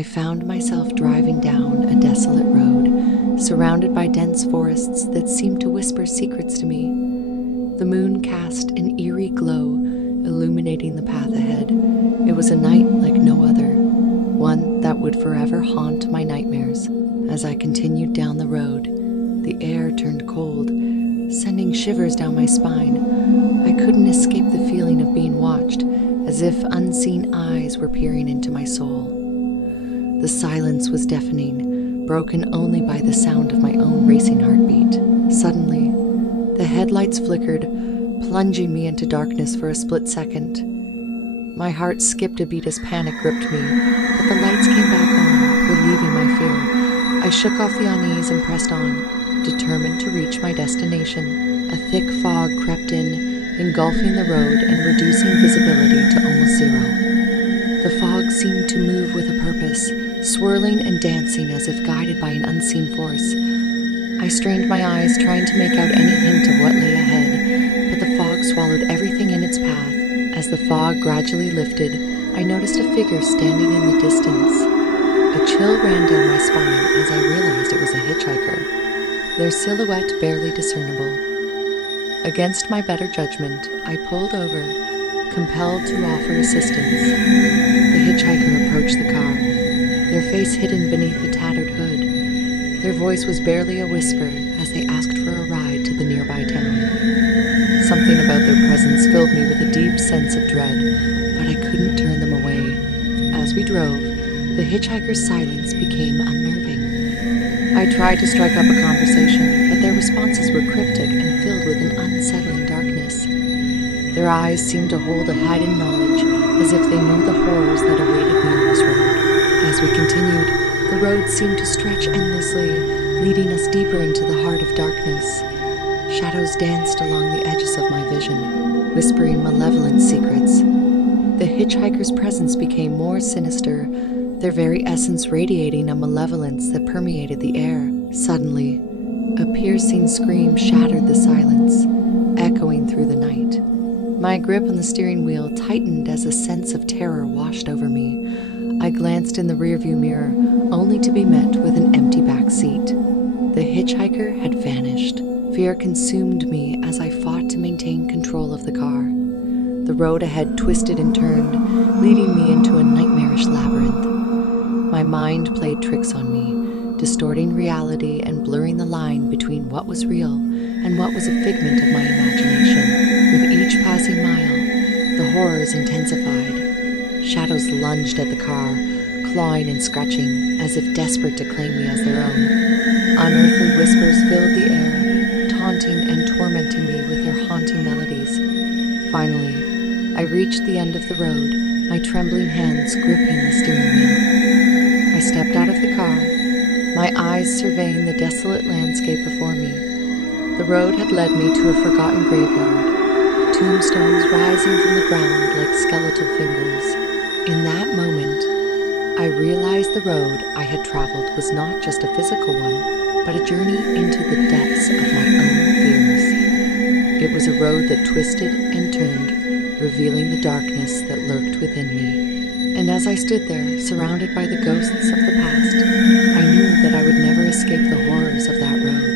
I found myself driving down a desolate road, surrounded by dense forests that seemed to whisper secrets to me. The moon cast an eerie glow, illuminating the path ahead. It was a night like no other, one that would forever haunt my nightmares. As I continued down the road, the air turned cold, sending shivers down my spine. I couldn't escape the feeling of being watched, as if unseen eyes were peering into my soul. The silence was deafening, broken only by the sound of my own racing heartbeat. Suddenly, the headlights flickered, plunging me into darkness for a split second. My heart skipped a beat as panic gripped me, but the lights came back on, relieving my fear. I shook off the unease and pressed on, determined to reach my destination. A thick fog crept in, engulfing the road and reducing visibility to almost zero. The fog seemed to move with a purpose, swirling and dancing as if guided by an unseen force. I strained my eyes, trying to make out any hint of what lay ahead, but the fog swallowed everything in its path. As the fog gradually lifted, I noticed a figure standing in the distance. A chill ran down my spine as I realized it was a hitchhiker, their silhouette barely discernible. Against my better judgment, I pulled over, compelled to offer assistance. The hitchhiker approached the car, their face hidden beneath a tattered hood. Their voice was barely a whisper as they asked for a ride to the nearby town. Something about their presence filled me with a deep sense of dread, but I couldn't turn them away. As we drove, the hitchhiker's silence became unnerving. I tried to strike up a conversation, but their responses were cryptic and filled with an unsettling darkness. Their eyes seemed to hold a hidden knowledge, as if they knew the horrors that awaited me on this road. As we continued, the road seemed to stretch endlessly, leading us deeper into the heart of darkness. Shadows danced along the edges of my vision, whispering malevolent secrets. The hitchhiker's presence became more sinister, their very essence radiating a malevolence that permeated the air. Suddenly, a piercing scream shattered the silence, echoing through the night. My grip on the steering wheel tightened as a sense of terror washed over me. I glanced in the rearview mirror, only to be met with an empty back seat. The hitchhiker had vanished. Fear consumed me as I fought to maintain control of the car. The road ahead twisted and turned, leading me into a nightmarish labyrinth. My mind played tricks on me, distorting reality and blurring the line between what was real and what was a figment of my imagination. With each passing mile, the horrors intensified. Shadows lunged at the car, clawing and scratching, as if desperate to claim me as their own. Unearthly whispers filled the air, taunting and tormenting me with their haunting melodies. Finally, I reached the end of the road, my trembling hands gripping the steering wheel. I stepped out of the car, my eyes surveying the desolate landscape before me. The road had led me to a forgotten graveyard, tombstones rising from the ground like skeletal fingers. In that moment, I realized the road I had traveled was not just a physical one, but a journey into the depths of my own fears. It was a road that twisted and turned, revealing the darkness that lurked within me. And as I stood there, surrounded by the ghosts of the past, I knew that I would never escape the horrors of that road.